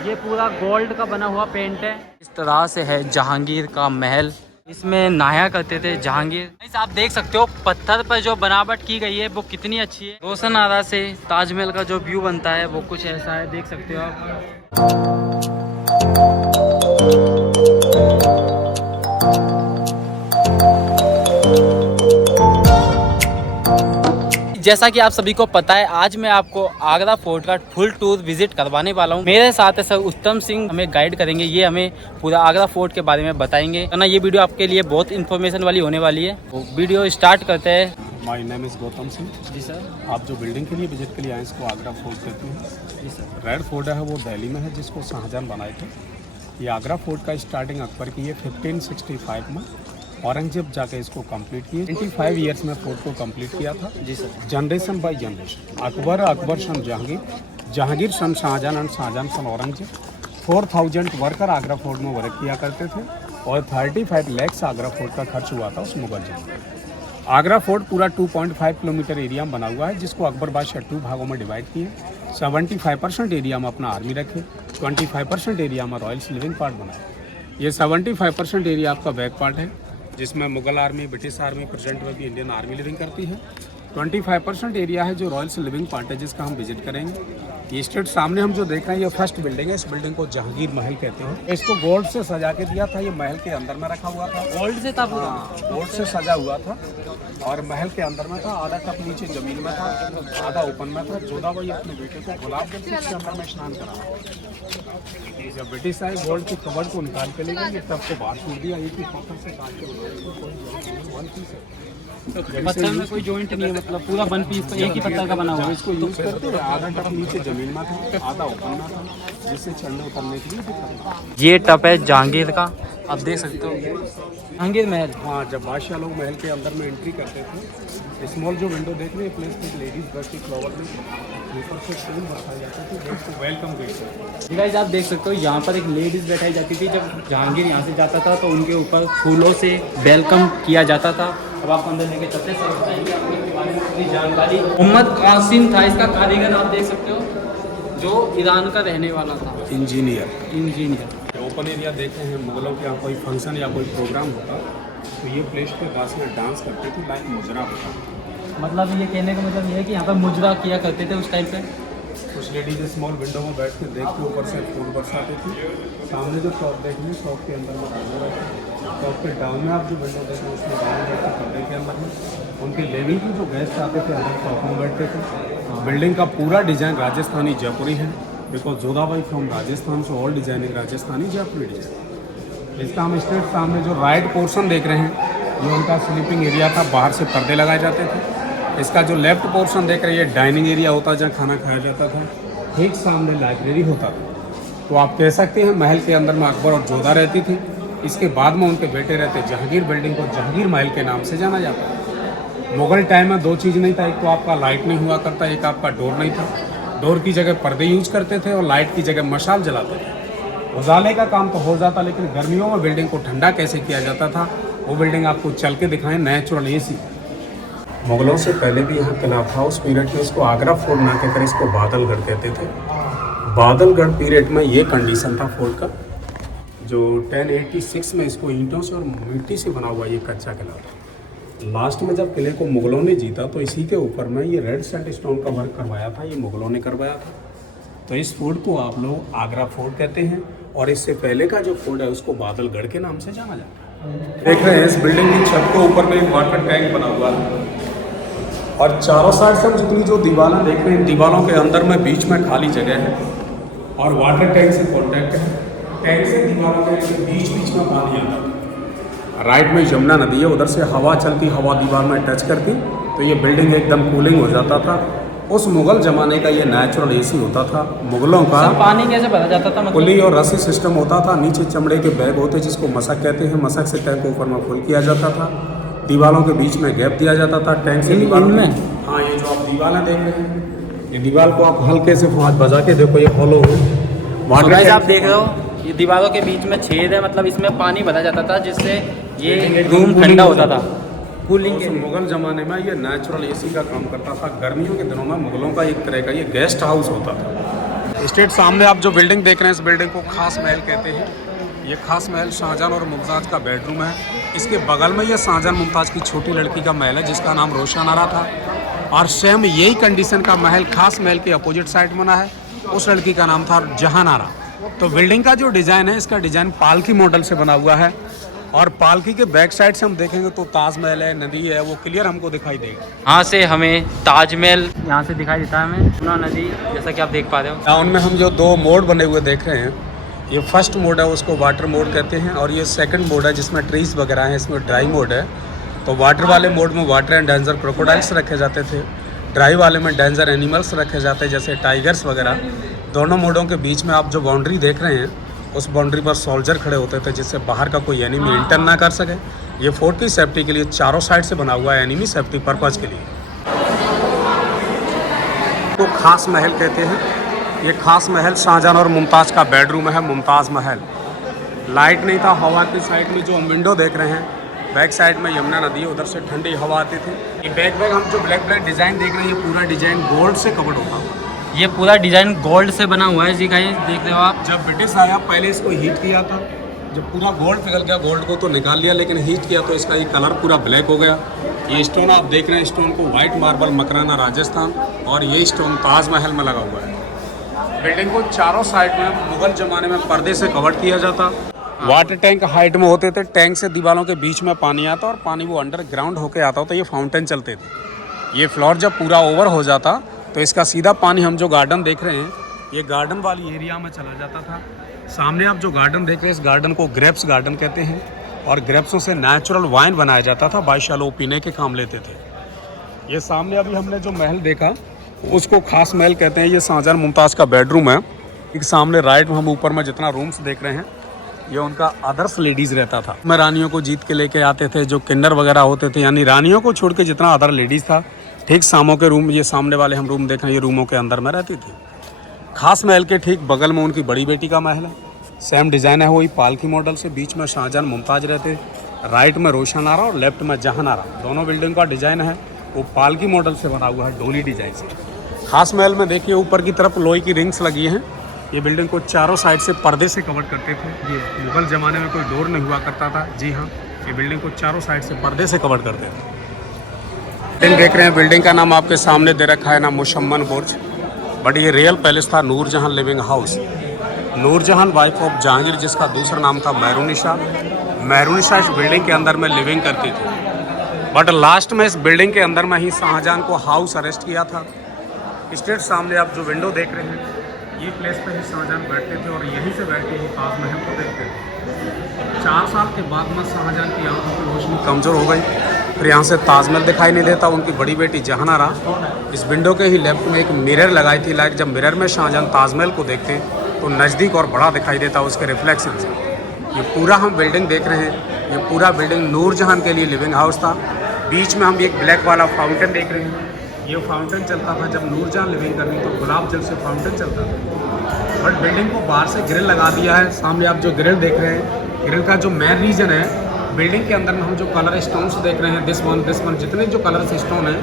ये पूरा गोल्ड का बना हुआ पेंट है। इस तरह से है जहांगीर का महल। इसमें नहाया करते थे जहांगीर। आप देख सकते हो पत्थर पर जो बनावट की गई है वो कितनी अच्छी है। रोशनारा से ताजमहल का जो व्यू बनता है वो कुछ ऐसा है, देख सकते हो आप। जैसा कि आप सभी को पता है, आज मैं आपको आगरा फोर्ट का फुल टूर विजिट करवाने वाला हूं। मेरे साथ है सर उत्तम सिंह, हमें गाइड करेंगे। ये हमें पूरा आगरा फोर्ट के बारे में बताएंगे ना। ये वीडियो आपके लिए बहुत इन्फॉर्मेशन वाली होने वाली है। तो वीडियो स्टार्ट करते हैं। My name is Gautam Singh. जी सर। आप जो बिल्डिंग के लिए विजिट के लिए आए इसको आगरा फोर्ट कहते हैं। जी सर। रेड फोर्ट है वो दिल्ली में है, जिसको शाहजहां बनाए थे। ये आगरा फोर्ट का स्टार्टिंग अकबर की है 1565 में। औरंगजेब जाके इसको कंप्लीट किए। 25 ईयर्स में फोर्ट को कंप्लीट किया था। जी sir. Generation by generation Akbar son Jahangir, Jahangir son Shahjahan and Shahjahan son Aurangzeb. 4000 worker Agra fort में वर्क किया करते थे और 35 लाख आगरा फोर्ट का खर्च हुआ था उस मुगल जमाने में। आगरा फोर्ट पूरा 2.5 किलोमीटर एरिया में बना हुआ है, जिसको अकबर बादशाह 2 भागों में डिवाइड किए। 75% एरिया में अपना आर्मी रखे, 25% एरिया में रॉयल्स लिविंग पार्ट बनाए। ये 75% एरिया आपका बैक पार्ट है, जिसमें Mughal army, British army, present में भी इंडियन आर्मी लिविंग करती है। 25% एरिया है जो रॉयल्स लिविंग पार्ट है, जिसका हम विजिट करेंगे। ये स्ट्रेट सामने हम जो देख रहे हैं ये फर्स्ट बिल्डिंग है। इस बिल्डिंग को जहांगीर महल कहते हैं। इसको गोल्ड से सजा के दिया था। ये महल के अंदर में रखा हुआ था। गोल्ड से था पूरा? गोल्ड से सजा हुआ था और महल के अंदर में था। आधा कप नीचे जमीन में था, आधा ओपन में था। जोधाबाई अपने बेटे को गुलाब जल से इसके अंदर में स्नान करा। जब ब्रिटिश आए गोल्ड की कवर को निकाल के ले गए, तब को बाहर छोड़ दिया। एक ही पत्थर से काट के वन पीस है। पत्थर में कोई जॉइंट नहीं है, मतलब पूरा वन पीस एक ही पत्थर का बना हुआ है। इसको यूज करते हैं। आधा टप नीचे जमीन में था, आधा ओपन में था, जिससे चढ़ने उतरने के लिए। ये टप है जहांगीर का, आप देख सकते हो। जहांगीर महल। हाँ, जब बादशाह लोग महल के अंदर में एंट्री करते थे, स्मॉल जो विंडो देख रहे हैं प्लेस पे लेडीज बैठती फ्लावर में ऊपर से फूल बरसाई जाते थे। गेट को वेलकम गेट। गाइस आप देख सकते हो यहाँ पर एक लेडीज बैठाई जाती थी। जब जहांगीर यहाँ से जाता था तो उनके ऊपर फूलों से वेलकम किया जाता था। अब आप अंदर लेके चलते सर बताएंगे आपको इसके बारे में पूरी जानकारी। मोहम्मद कासिम था इसका कारीगर, आप देख सकते हो, जो ईरान का रहने वाला था। इंजीनियर। ओपन एरिया देखे हैं। मुगलों के यहाँ कोई फंक्शन या कोई प्रोग्राम होता तो ये प्लेस पे बासियाँ डांस करते थे, लाइक मुजरा होता। मतलब ये कहने का मतलब ये है कि यहाँ पर मुजरा किया करते थे उस टाइम पे। कुछ लेडीज स्मॉल विंडो में बैठ के देख के ऊपर से फूल बरसाती थी। सामने जो शॉप देख रहे हैं, शॉप के अंदर में डाउन रहता। शॉप के डाउन में आप जो विंडो देख रहे हैं उसमें डाउन बैठते कमरे के अंदर में। उनके लेवल की जो गेस्ट आते थे अंदर शॉप में बैठते थे। बिल्डिंग का पूरा डिज़ाइन राजस्थानी जयपुरी है, because Jodha Bai from Rajasthan, so all designing Rajasthani Jaipuri design. इसका हम स्ट्रेट सामने जो राइट पोर्शन देख रहे हैं ये उनका स्लीपिंग एरिया था, बाहर से पर्दे लगाए जाते थे। इसका जो लेफ्ट पोर्शन देख रहे हैं ये डाइनिंग एरिया होता जहाँ खाना खाया जाता था। ठीक सामने लाइब्रेरी होता था। तो आप कह सकते हैं महल के अंदर में अकबर और जोधा रहती थी। इसके बाद में उनके बेटे रहते। जहांगीर बिल्डिंग को जहांगीर महल के नाम से जाना जाता है। मुगल टाइम में दो चीज़ नहीं था, एक तो आपका लाइट नहीं हुआ करता, एक आपका डोर नहीं था। डोर की जगह पर्दे यूज करते थे और लाइट की जगह मशाल जलाते थे। उजाले का काम तो हो जाता, लेकिन गर्मियों में बिल्डिंग को ठंडा कैसे किया जाता था वो बिल्डिंग आपको चल के दिखाएं। Natural AC. मुगलों से पहले भी यहाँ किला था। उस पीरियड में इसको आगरा फोर्ट ना कहकर इसको बादलगढ़ कहते थे। बादलगढ़ पीरियड में ये कंडीशन था फोर्ट का, जो 1086 में इसको ईंटों से और मिट्टी से बना हुआ ये कच्चा किला था। लास्ट में जब किले को मुगलों ने जीता तो इसी के ऊपर में ये रेड सैंडस्टोन का वर्क करवाया था। ये मुगलों ने करवाया था। तो इस फोर्ट को आप लोग आगरा फोर्ट कहते हैं और इससे पहले का जो फोर्ट है उसको बादलगढ़ के नाम से जाना जाता है। देख रहे हैं इस बिल्डिंग की छत के ऊपर में एक वाटर टैंक बना हुआ है और चारों साइड से हम जितनी जो दीवारें देख रहे हैं, दीवारों के अंदर में बीच में खाली जगह है और वाटर टैंक से कॉन्टैक्ट है। टैंक से दीवारों के बीच में पानी आता है। राइट में यमुना नदी है, उधर से हवा चलती, हवा दीवार में टच करती तो ये बिल्डिंग एकदम कूलिंग हो जाता था। उस मुगल ज़माने का ये नेचुरल एसी होता था। मुगलों का पानी कैसे भरा जाता था? पुली और रस्सी सिस्टम होता था। नीचे चमड़े के बैग होते जिसको मशक कहते हैं। मशक से टैंक को ऊपर में फुल किया जाता था। दीवारों के बीच में गैप दिया जाता था टैंक से दीवार में। हाँ, ये जो आप दीवारें देख रहे हैं, ये दीवार को आप हल्के से हाथ बजा के देखो, ये हॉलो है। वाटर आप देख रहे हो, ये दीवारों के बीच में छेद है, मतलब इसमें पानी भरा जाता था जिससे ये रूम ठंडा होता था। कूलिंग के मुगल ज़माने में ये नेचुरल एसी का काम करता था। गर्मियों के दिनों में मुगलों का एक तरह का ये गेस्ट हाउस होता था। स्ट्रेट सामने आप जो बिल्डिंग देख रहे हैं, इस बिल्डिंग को खास महल कहते हैं। ये खास महल शाहजहां और मुमताज़ का बेडरूम है। इसके बगल में ये शाहजहां मुमताज़ की छोटी लड़की का महल है जिसका नाम रोशनारा था, और सेम यही कंडीशन का महल खास महल के अपोजिट साइड बना है, उस लड़की का नाम था जहानारा। तो बिल्डिंग का जो डिज़ाइन है, इसका डिज़ाइन पालकी मॉडल से बना हुआ है, और पालकी के बैक साइड से हम देखेंगे तो ताजमहल है, नदी है, वो क्लियर हमको दिखाई देगा। यहाँ से हमें ताजमहल यहाँ से दिखाई देता है, हमें यमुना नदी जैसा कि आप देख पा रहे हो। टाउन में हम जो दो मोड बने हुए देख रहे हैं, ये फर्स्ट मोड है, उसको वाटर मोड कहते हैं, और ये सेकंड मोड है जिसमें ट्रीज वगैरह हैं, इसमें ड्राई मोड है। तो वाटर वाले मोड में वाटर एंड डेंजर क्रोकोडाइल्स रखे जाते थे, ड्राई वाले में डेंजर एनिमल्स रखे जाते हैं जैसे टाइगर्स वगैरह। दोनों मोडों के बीच में आप जो बाउंड्री देख रहे हैं, उस बाउंड्री पर सोल्जर खड़े होते थे जिससे बाहर का कोई एनिमी इंटर ना कर सके। ये फोर्ट की सेफ्टी के लिए चारों साइड से बना हुआ है, एनिमी सेफ्टी पर्पज़ के लिए। तो खास महल कहते हैं। ये खास महल शाहजहां और मुमताज़ का बेडरूम है, मुमताज़ महल। लाइट नहीं था, हवा की साइड में जो हम विंडो देख रहे हैं, बैक साइड में यमुना नदी है, उधर से ठंडी हवा आती थी। ये बैक हम जो ब्लैक डिज़ाइन देख रहे हैं, ये पूरा डिज़ाइन गोल्ड से कवर्ड होता है। ये पूरा डिज़ाइन गोल्ड से बना हुआ है जी गाइस, देख रहे हो आप। जब ब्रिटिश आया पहले इसको हीट किया था, जब पूरा गोल्ड पिघल गया, गोल्ड को तो निकाल लिया, लेकिन हीट किया तो इसका ये कलर पूरा ब्लैक हो गया। ये स्टोन आप देख रहे हैं, स्टोन को वाइट मार्बल मकराना राजस्थान, और ये स्टोन ताजमहल में लगा हुआ है। बिल्डिंग को चारों साइड में मुगल ज़माने में पर्दे से कवर किया जाता। वाटर टैंक हाइट में होते थे, टैंक से दीवारों के बीच में पानी आता और पानी वो अंडरग्राउंड होके आता, तो ये फाउंटेन चलते थे। ये फ्लोर जब पूरा ओवर हो जाता तो इसका सीधा पानी हम जो गार्डन देख रहे हैं, ये गार्डन वाली एरिया में चला जाता था। सामने आप जो गार्डन देख रहे हैं, इस गार्डन को ग्रेप्स गार्डन कहते हैं, और ग्रेप्सों से नेचुरल वाइन बनाया जाता था, बादशाह लोग पीने के काम लेते थे। ये सामने अभी हमने जो महल देखा, उसको खास महल कहते हैं। ये शाहजहां मुमताज़ का बेडरूम है। एक सामने राइट में हम ऊपर में जितना रूम्स देख रहे हैं, ये उनका अदर्स लेडीज़ रहता था। मैं रानियों को जीत के लेके आते थे, जो किन्नर वगैरह होते थे, यानी रानियों को छोड़ के जितना अदर लेडीज़ था, ठीक सामों के रूम, ये सामने वाले हम रूम देख रहे हैं, ये रूमों के अंदर में रहती थी। खास महल के ठीक बगल में उनकी बड़ी बेटी का महल है, सेम डिज़ाइन है, वही पालकी मॉडल से। बीच में शाहजहां मुमताज़ रहते, राइट में रोशनारा और लेफ्ट में जहानारा। दोनों बिल्डिंग का डिज़ाइन है वो पालकी मॉडल से बना हुआ है, डोली डिज़ाइन से। खास महल में देखिए ऊपर की तरफ लोहे की रिंग्स लगी हैं। ये बिल्डिंग को चारों साइड से पर्दे से कवर करते थे। ये मुगल ज़माने में कोई डोर नहीं हुआ करता था। जी हाँ, ये बिल्डिंग को चारों साइड से पर्दे से कवर करते थे। बिल्डिंग देख रहे हैं, बिल्डिंग का नाम आपके सामने दे रखा है ना, मुशम्मन बुर्ज, बट ये रियल पैलेस था Nur Jahan living house. Nur Jahan wife of Jahangir, जिसका दूसरा नाम था महरुनिशा। महरुनिशा इस बिल्डिंग के अंदर में लिविंग करती थी, बट लास्ट में इस बिल्डिंग के अंदर में ही शाहजहां को हाउस अरेस्ट किया था। स्ट्रेट सामने आप जो विंडो देख रहे हैं, ये प्लेस पर ही शाहजहां बैठते थे, और यहीं से बैठ के वो ताजमहल को देखते थे। 4 साल के बाद में शाहजहां की आंखों की रोशनी कमज़ोर हो गई, फिर यहाँ से ताजमहल दिखाई नहीं देता। उनकी बड़ी बेटी जहानारा इस विंडो के ही लेफ्ट में एक मिरर लगाई थी, लाइक जब मिरर में शाहजहां ताजमहल को देखते तो नज़दीक और बड़ा दिखाई देता उसके रिफ्लेक्शन से। ये पूरा हम बिल्डिंग देख रहे हैं, ये पूरा बिल्डिंग नूरजहां के लिए लिविंग हाउस था। बीच में हम एक ब्लैक वाला फाउंटेन देख रहे हैं, ये फाउंटेन चलता था जब नूरजहां लिविंग कर रही तो गुलाब जल से फाउंटेन चलता था। बट बिल्डिंग को बाहर से ग्रिल लगा दिया है। सामने आप जो ग्रिल देख रहे हैं, ग्रिल का जो मेन रीजन है, बिल्डिंग के अंदर में हम जो कलर स्टोन्स देख रहे हैं, दिस वन जितने जो कलर स्टोन है,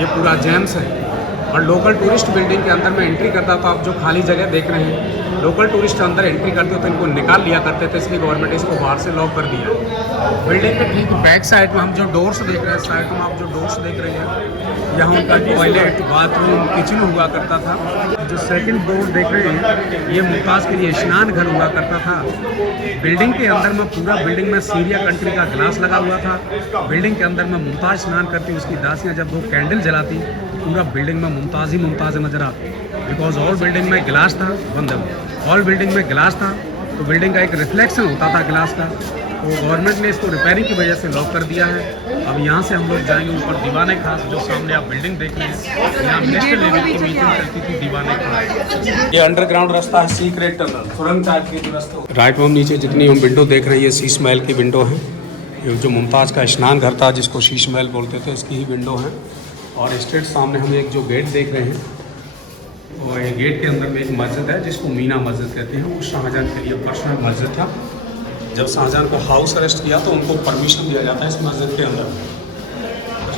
ये पूरा जेम्स है। और लोकल टूरिस्ट बिल्डिंग के अंदर में एंट्री करता, तो आप जो खाली जगह देख रहे हैं, लोकल टूरिस्ट अंदर एंट्री करते हो तो इनको निकाल लिया करते थे, इसलिए गवर्नमेंट इसको बाहर से लॉक कर दिया है। बिल्डिंग के ठीक बैक साइड में हम जो डोर्स देख रहे हैं, साइड में आप जो डोर्स देख रहे हैं, यहाँ उनका टॉयलेट, बाथरूम, किचन हुआ करता था। जो सेकंड डोर देख रहे हैं, ये मुमताज़ के लिए स्नान घर हुआ करता था। बिल्डिंग के अंदर में पूरा बिल्डिंग में सीरिया कंट्री का ग्लास लगा हुआ था। बिल्डिंग के अंदर में मुमताज़ स्नान करती, उसकी दासियाँ जब वो कैंडल जलाती, पूरा बिल्डिंग में मुमताज़ ही मुमताज़ नजर आती, बिकॉज ऑल बिल्डिंग में गिलास था, बंद ऑल बिल्डिंग में गिलास था, तो बिल्डिंग का एक रिफ्लेक्शन होता था गिलास का। तो गवर्नमेंट ने इसको रिपेयरिंग की वजह से लॉक कर दिया है। अब यहाँ से हम लोग जाएंगे ऊपर दीवाने खास, जो सामने आप बिल्डिंग देख रहे हैं, यहाँ मिनिस्टर लेवल की मीटिंग चलती थी दीवाने खास। ये अंडरग्राउंड रास्ता है, सीक्रेट टनल, सुरंग टाइप की जो रास्ता। राइट में हम नीचे जितनी हम विंडो देख रहे हैं, ये शीश महल की विंडो है। ये जो मुमताज़ का स्नान घर था, जिसको शीश महल बोलते थे, इसकी ही विंडो है। और स्ट्रेट सामने हम एक जो गेट देख रहे हैं, और ये गेट के अंदर में एक मस्जिद है जिसको मीना मस्जिद कहते हैं। वो शाहजहां के लिए पर्सनल मस्जिद था। जब शाहजहां को हाउस अरेस्ट किया तो उनको परमिशन दिया जाता है इस मस्जिद के अंदर।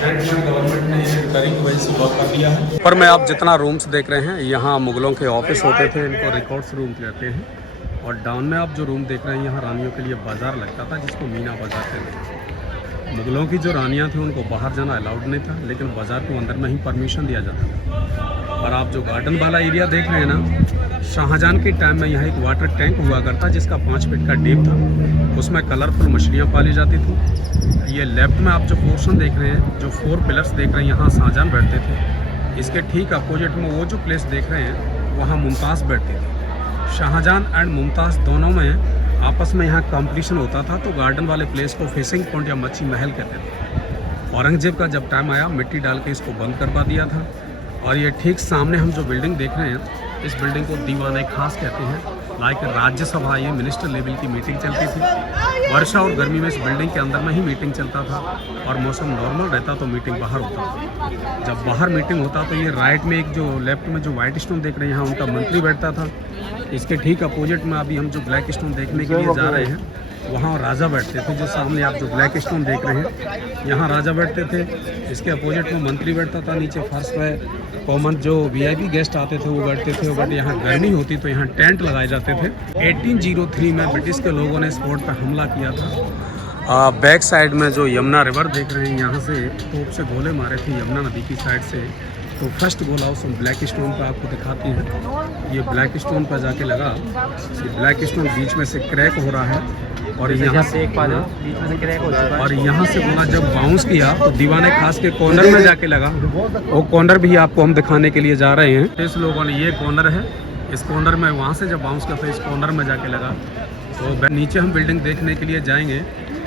गवर्नमेंट ने रिपेयरिंग की वजह से ब्लॉक कर दिया है। पर मैं आप जितना रूम्स देख रहे हैं, यहाँ मुगलों के ऑफिस होते थे, इनको रिकॉर्ड्स रूम कहते हैं। और डाउन में आप जो रूम देख रहे हैं, यहाँ रानियों के लिए बाज़ार लगता था, जिसको मीना बाज़ार कहते हैं। मुगलों की जो रानियाँ थी उनको बाहर जाना अलाउड नहीं था, लेकिन बाज़ार को अंदर में ही परमिशन दिया जाता था। और आप जो गार्डन वाला एरिया देख रहे हैं ना, शाहजहां के टाइम में यहाँ एक वाटर टैंक हुआ करता, जिसका 5 फीट का डीप था। उसमें कलरफुल मछलियाँ पाली जाती थी। ये लेफ्ट में आप जो पोर्शन देख रहे हैं, जो 4 पिलर्स देख रहे हैं, यहाँ शाहजहां बैठते थे। इसके ठीक अपोजिट में वो जो प्लेस देख रहे हैं, वहाँ मुमताज़ बैठती थी। शाहजहां एंड मुमताज़ दोनों में आपस में यहाँ कॉम्पिटिशन होता था। तो गार्डन वाले प्लेस को फिशिंग पॉइंट या मच्छी महल कहते थे। औरंगजेब का जब टाइम आया, मिट्टी डाल के इसको बंद करवा दिया था। और ये ठीक सामने हम जो बिल्डिंग देख रहे हैं, इस बिल्डिंग को दीवाने खास कहते हैं। लाइक राज्यसभा, ये मिनिस्टर लेवल की मीटिंग चलती थी। वर्षा और गर्मी में इस बिल्डिंग के अंदर में ही मीटिंग चलता था, और मौसम नॉर्मल रहता तो मीटिंग बाहर होता था। जब बाहर मीटिंग होता तो ये राइट में एक जो लेफ्ट में जो वाइट स्टोन देख रहे हैं, यहाँ उनका मंत्री बैठता था। इसके ठीक अपोजिट में अभी हम जो ब्लैक स्टोन देखने के लिए जा रहे हैं, वहाँ राजा बैठते थे। जो सामने आप जो ब्लैक स्टोन देख रहे हैं, यहाँ राजा बैठते थे। इसके अपोजिट में मंत्री बैठता था। नीचे फर्श पे कॉमन जो वीआईपी गेस्ट आते थे वो बैठते थे। बट यहाँ गर्मी होती तो यहाँ टेंट लगाए जाते थे। 1803 में ब्रिटिश के लोगों ने इस फोर्ट पर हमला किया था। बैक साइड में जो यमुना रिवर देख रहे हैं, यहाँ से तोप से गोले मारे थे यमुना नदी की साइड से। तो फर्स्ट गोला उस ब्लैक स्टोन पर आपको दिखाती है। ये ब्लैक स्टोन पर जाके लगा। ये ब्लैक स्टोन बीच में से क्रैक हो रहा है, और यहाँ से एक बीच में से क्रैक हो चुका है। और यहाँ से गोला जब बाउंस किया तो दीवाने खास के कॉर्नर में जाके लगा। वो कॉर्नर भी आपको हम दिखाने के लिए जा रहे हैं। इस लोगों ने, ये कॉर्नर है, इस कॉर्नर में वहाँ से जब बाउंस किया तो इस कॉर्नर में जाके लगा। तो नीचे हम बिल्डिंग देखने के लिए जाएंगे।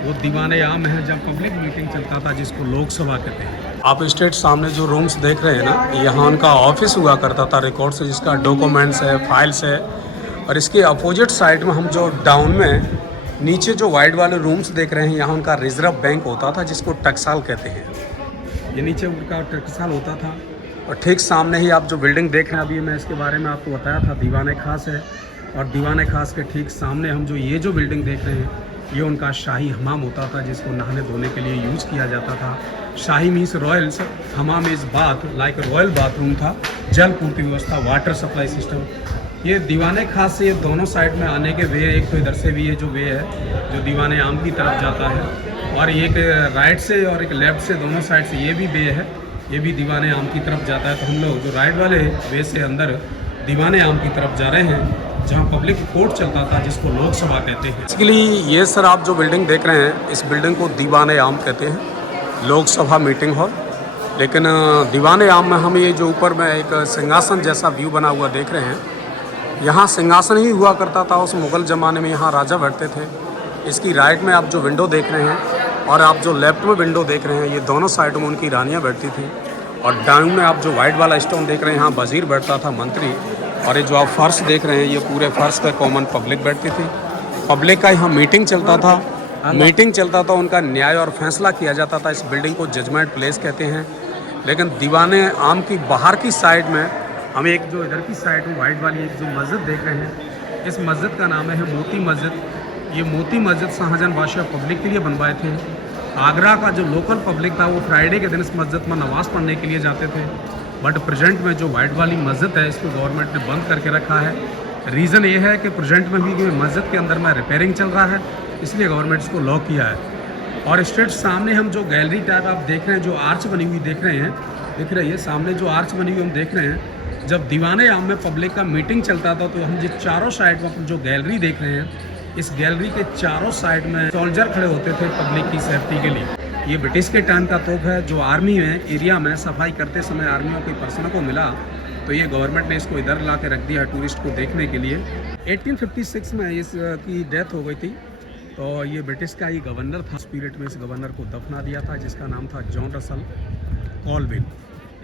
वो दीवाने आम है, जब पब्लिक मीटिंग चलता था, जिसको लोकसभा कहते हैं। आप स्ट्रेट सामने जो रूम्स देख रहे हैं ना, यहाँ उनका ऑफिस हुआ करता था रिकॉर्ड्स है, जिसका डॉक्यूमेंट्स है, फाइल्स है। और इसके अपोजिट साइड में हम जो डाउन में नीचे जो वाइट वाले रूम्स देख रहे हैं, यहाँ उनका रिजर्व बैंक होता था, जिसको टकसाल कहते हैं। ये नीचे उनका टकसाल होता था। और ठीक सामने ही आप जो बिल्डिंग देख रहे हैं, अभी मैं इसके बारे में आपको बताया था, दीवाने खास है। और दीवाने खास के ठीक सामने हम जो ये जो बिल्डिंग देख रहे हैं, ये उनका शाही हमाम होता था, जिसको नहाने धोने के लिए यूज़ किया जाता था। शाही means Royals, Hamam is bath, like royal bathroom था। जल पूर्ति व्यवस्था, वाटर सप्लाई सिस्टम। ये दीवाने खास से ये दोनों साइड में आने के वे, एक तो इधर से भी ये जो वे है जो दीवाने आम की तरफ जाता है, और एक राइट से और एक लेफ्ट से, दोनों साइड से ये भी वे है, ये भी दीवाने आम की तरफ जाता है। तो हम लोग जो राइट वाले वे से अंदर दीवाने आम की तरफ जा रहे हैं, जहाँ पब्लिक कोर्ट चलता था, जिसको लोकसभा कहते हैं। बेसिकली ये सर आप जो बिल्डिंग देख रहे हैं, इस बिल्डिंग को दीवाने आम कहते हैं, लोकसभा मीटिंग हॉल। लेकिन दीवाने आम में हम ये जो ऊपर में एक सिंहासन जैसा व्यू बना हुआ देख रहे हैं, यहाँ सिंहासन ही हुआ करता था उस मुग़ल ज़माने में, यहाँ राजा बैठते थे। इसकी राइट में आप जो विंडो देख रहे हैं और आप जो लेफ्ट में विंडो देख रहे हैं, ये दोनों साइड में उनकी रानियाँ बैठती थी। और डाउन में आप जो वाइट वाला स्टोन देख रहे हैं, यहाँ वज़ीर बैठता था, मंत्री। और ये जो आप फर्श देख रहे हैं, ये पूरे फर्श पर कॉमन पब्लिक बैठती थी। पब्लिक का यहाँ मीटिंग चलता था। मीटिंग चलता था, उनका न्याय और फैसला किया जाता था। इस बिल्डिंग को जजमेंट प्लेस कहते हैं। लेकिन दीवाने आम की बाहर की साइड में हम एक जो इधर की साइड में वाइट वाली एक जो मस्जिद देख रहे हैं, इस मस्जिद का नाम है मोती मस्जिद। ये मोती मस्जिद शाहजहां बादशाह पब्लिक के लिए बनवाए थे। आगरा का जो लोकल पब्लिक था, वो फ्राइडे के दिन इस मस्जिद में नमाज़ पढ़ने के लिए जाते थे। बट प्रेजेंट में जो वाइट वाली मस्जिद है, इसको गवर्नमेंट ने बंद करके रखा है। रीज़न ये है कि प्रेजेंट में भी मस्जिद के अंदर में रिपेयरिंग चल रहा है, इसलिए गवर्नमेंट इसको लॉक किया है। और स्ट्रेट सामने हम जो गैलरी टाइप आप देख रहे हैं, जो आर्च बनी हुई देख रहे हैं, दिख रही है सामने जो आर्च बनी हुई हम देख रहे हैं। जब दीवाने आम में पब्लिक का मीटिंग चलता था, तो हम जिस चारों साइड में जो गैलरी देख रहे हैं, इस गैलरी के चारों साइड में सोल्जर खड़े होते थे पब्लिक की सेफ्टी के लिए। ये ब्रिटिश के टाइम का तोप है, जो आर्मी में एरिया में सफाई करते समय आर्मियों के पर्सन को मिला, तो ये गवर्नमेंट ने इसको इधर ला के रख दिया टूरिस्ट को देखने के लिए। 1856 में इसकी डेथ हो गई थी। तो ये ब्रिटिश का ही गवर्नर था। स्पिरिट में इस गवर्नर को दफना दिया था, जिसका नाम था जॉन रसल कॉलविन।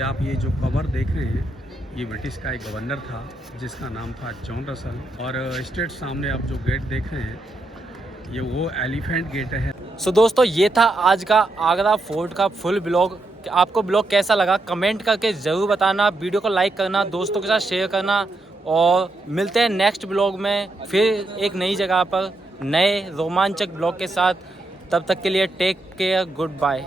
आप ये जो कवर देख रहे हैं, ये ब्रिटिश का एक गवर्नर था, जिसका नाम था जॉन रसल। और स्ट्रेट सामने आप जो गेट देख रहे हैं, ये वो एलिफेंट गेट है। सो दोस्तों, ये था आज का आगरा फोर्ट का फुल ब्लॉग। आपको ब्लॉग कैसा लगा कमेंट करके ज़रूर बताना। वीडियो को लाइक करना, दोस्तों के साथ शेयर करना, और मिलते हैं नेक्स्ट ब्लॉग में फिर एक नई जगह पर नए रोमांचक ब्लॉग के साथ। तब तक के लिए टेक केयर, गुड बाय।